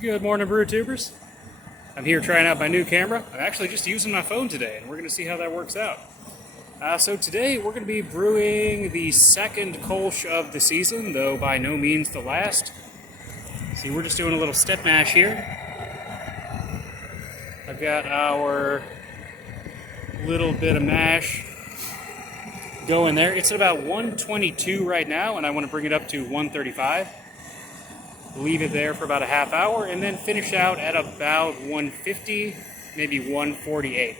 Good morning, brew tubers. I'm here trying out my new camera. I'm actually just using my phone today, and we're going to see how that works out. So today we're going to be brewing the second Kolsch of the season, though by no means the last. See, we're just doing a little step mash here. I've got our little bit of mash going there. It's at about 122 right now, and I want to bring it up to 135. Leave it there for about a half hour, and then finish out at about 150, maybe 148.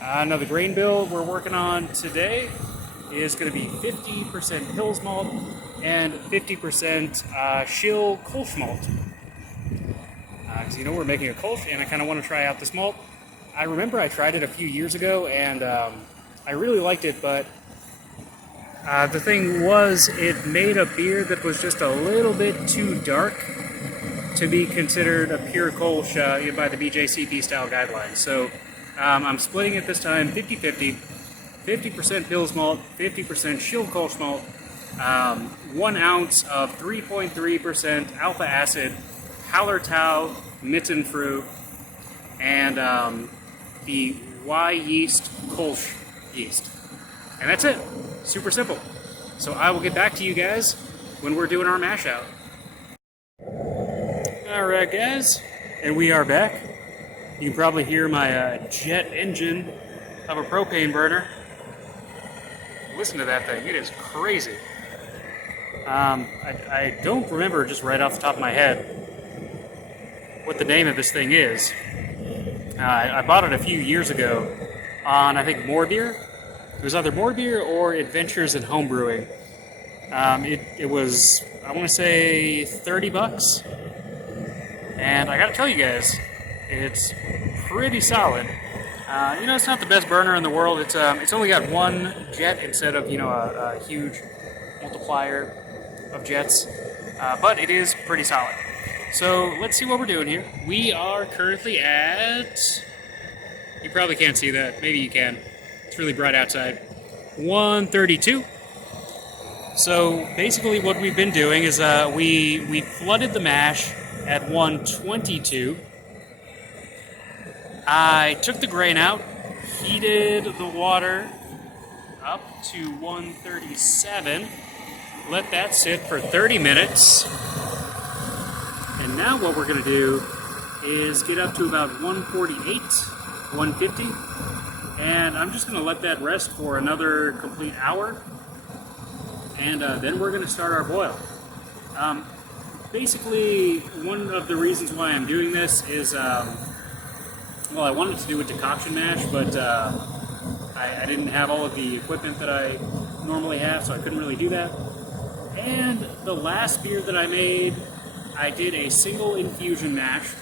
Now the grain bill we're working on today is going to be 50% Pils malt and 50% Schill Kolsch malt. Because you know we're making a Kolsch, and I kind of want to try out this malt. I remember I tried it a few years ago, and I really liked it, but the thing was, it made a beer that was just a little bit too dark to be considered a pure Kolsch by the BJCP style guidelines. So I'm splitting it this time 50-50, 50% Pils malt, 50% Schill Kolsch malt, 1 ounce of 3.3% alpha acid, Hallertau mitten fruit, and the Wyeast Kolsch yeast. And that's it. Super simple. So I will get back to you guys when we're doing our mash out. Alright guys, and we are back. You can probably hear my jet engine of a propane burner. Listen to that thing, it is crazy. I don't remember just right off the top of my head what the name of this thing is. I bought it a few years ago on, I think, More Beer. It was either More Beer or Adventures in Homebrewing. It was, I want to say, 30 bucks. And I gotta tell you guys, it's pretty solid. It's not the best burner in the world. It's only got one jet instead of, a huge multiplier of jets. But it is pretty solid. So let's see what we're doing here. We are currently at, you probably can't see that, maybe you can. It's really bright outside. 132. So basically what we've been doing is we flooded the mash at 122. I took the grain out, heated the water up to 137, let that sit for 30 minutes. And now what we're going to do is get up to about 148, 150. And I'm just going to let that rest for another complete hour, and then we're going to start our boil. Basically, one of the reasons why I'm doing this is, I wanted to do a decoction mash, but I didn't have all of the equipment that I normally have, so I couldn't really do that. And the last beer that I made, I did a single infusion mash,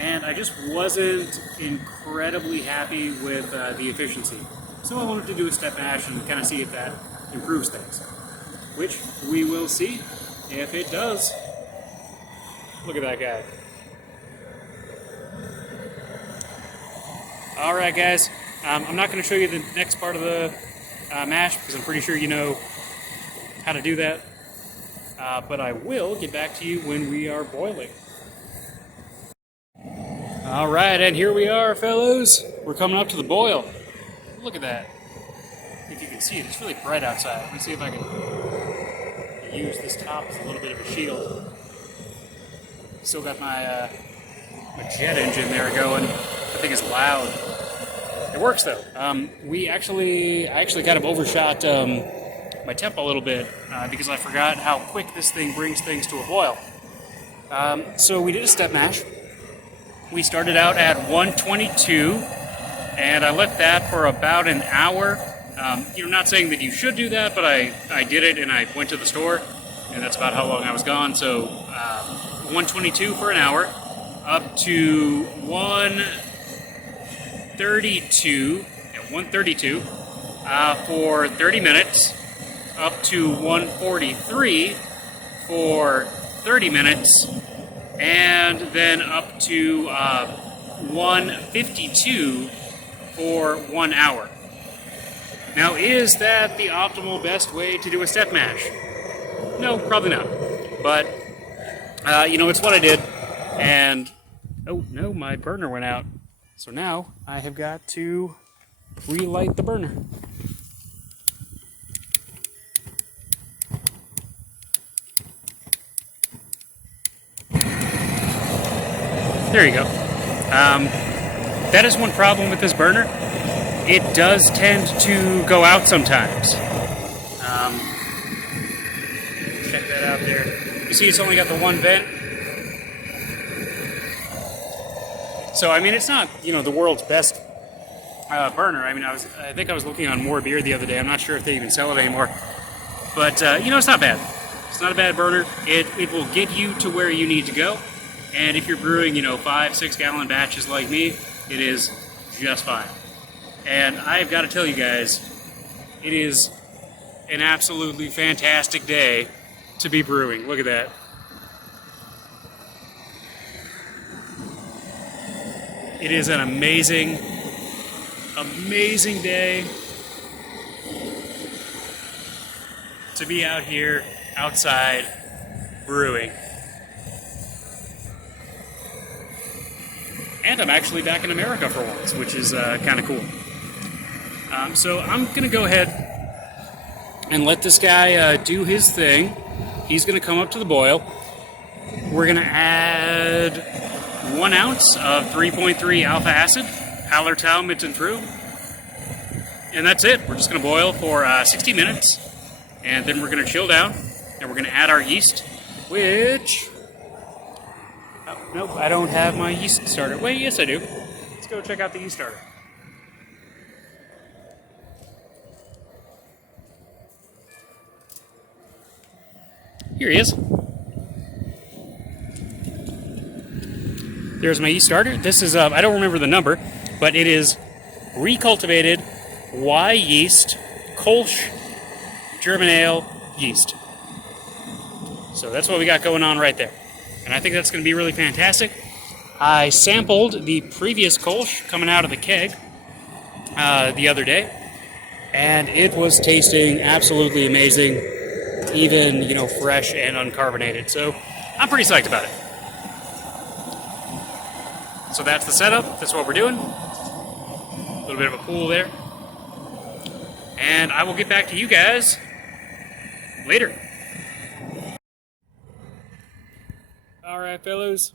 and I just wasn't incredibly happy with the efficiency. So I wanted to do a step mash and kind of see if that improves things. Which we will see if it does. Look at that guy. Alright guys, I'm not going to show you the next part of the mash because I'm pretty sure you know how to do that. But I will get back to you when we are boiling. Alright, and here we are, fellows. We're coming up to the boil. Look at that. If you can see it, it's really bright outside. Let me see if I can use this top as a little bit of a shield. Still got my jet engine there going. That thing is loud. It works though. I actually kind of overshot my temp a little bit because I forgot how quick this thing brings things to a boil. So we did a step mash. We started out at 122, and I left that for about an hour. Not saying that you should do that, but I did it, and I went to the store, and that's about how long I was gone. So 122 for an hour, up to 132 for 30 minutes, up to 143 for 30 minutes, and then up to 152 for 1 hour. Now, is that the optimal best way to do a step mash? No, probably not. But It's what I did. And, oh no, my burner went out. So now I have got to relight the burner. There you go. That is one problem with this burner. It does tend to go out sometimes. Check that out there. You see it's only got the one vent. So, I mean, it's not, the world's best burner. I mean, I think I was looking on More Beer the other day. I'm not sure if they even sell it anymore. But, it's not bad. It's not a bad burner. It will get you to where you need to go. And if you're brewing, 5-6 gallon batches like me, it is just fine. And I've got to tell you guys, it is an absolutely fantastic day to be brewing. Look at that. It is an amazing, amazing day to be out here, outside, brewing. And I'm actually back in America for once, which is kind of cool. So I'm going to go ahead and let this guy do his thing. He's going to come up to the boil. We're going to add 1 ounce of 3.3 alpha acid, Hallertau Mitten True. And that's it. We're just going to boil for 60 minutes. And then we're going to chill down. And we're going to add our yeast, which... Oh, nope, I don't have my yeast starter. Wait, yes I do. Let's go check out the yeast starter. Here he is. There's my yeast starter. This is, I don't remember the number, but it is recultivated Wyeast Kolsch German Ale yeast. So that's what we got going on right there. And I think that's going to be really fantastic. I sampled the previous Kolsch coming out of the keg the other day, and it was tasting absolutely amazing, even, fresh and uncarbonated. So I'm pretty psyched about it. So that's the setup. That's what we're doing. A little bit of a pool there. And I will get back to you guys later. All right, fellows.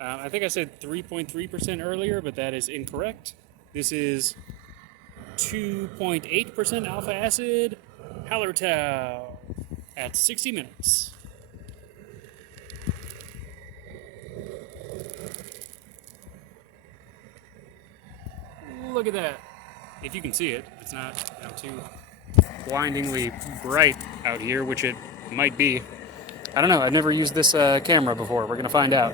I think I said 3.3% earlier, but that is incorrect. This is 2.8% alpha acid Hallertau at 60 minutes. Look at that. If you can see it, it's not too blindingly bright out here, which it might be. I don't know. I've never used this camera before. We're going to find out.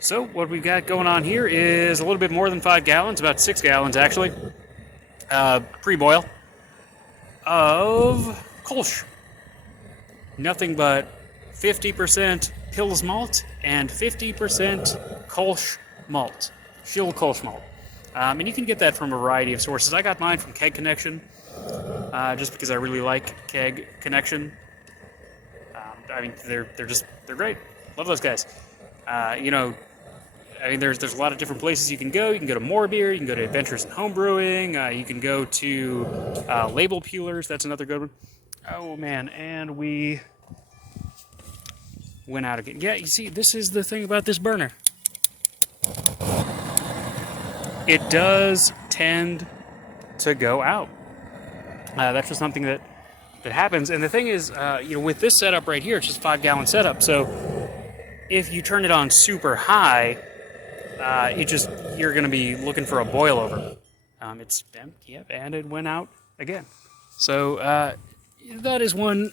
So what we've got going on here is a little bit more than 5 gallons, about 6 gallons actually, pre-boil of Kolsch. Nothing but 50% Pils malt and 50% Kolsch malt, Schill Kolsch malt. And you can get that from a variety of sources. I got mine from Keg Connection, just because I really like Keg Connection. They're great. Love those guys. There's a lot of different places you can go. You can go to More Beer. You can go to Adventures in Homebrewing. You can go to Label Peelers. That's another good one. Oh man, and we went out again. Yeah, you see, this is the thing about this burner. It does tend to go out. That's just something that happens. And the thing is, with this setup right here, it's just a 5-gallon setup. So if you turn it on super high, you're going to be looking for a boil over. It's empty, and it went out again. So that is one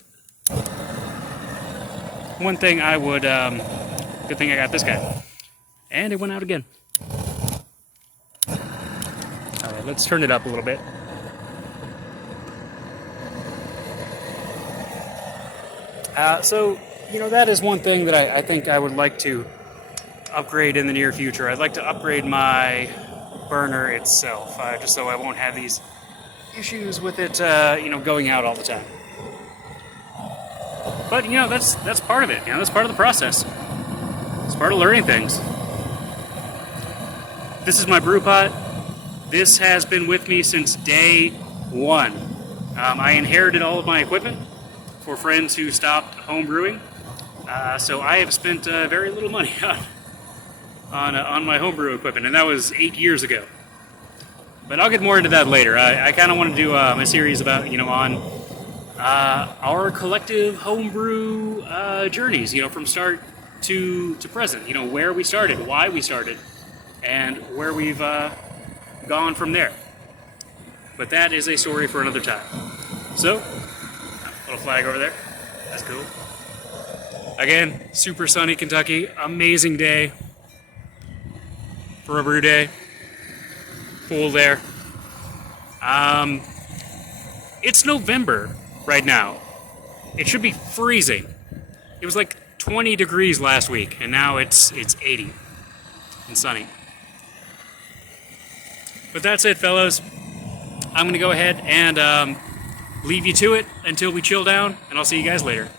thing I would. Good thing I got this guy, and it went out again. All right, let's turn it up a little bit. That is one thing that I think I would like to upgrade in the near future. I'd like to upgrade my burner itself, just so I won't have these issues with it, going out all the time. But that's part of it. That's part of the process. It's part of learning things. This is my brew pot. This has been with me since day one. I inherited all of my equipment for friends who stopped home brewing. So I have spent very little money on my homebrew equipment, and that was 8 years ago. But I'll get more into that later. I kind of want to do a series about, on our collective homebrew journeys, from start to present. Where we started, why we started, and where we've gone from there. But that is a story for another time. So, little flag over there. That's cool. Again, super sunny Kentucky. Amazing day for a brew day. Pool there. It's November right now. It should be freezing. It was like 20 degrees last week, and now it's 80 and sunny. But that's it, fellas. I'm going to go ahead and leave you to it until we chill down, and I'll see you guys later.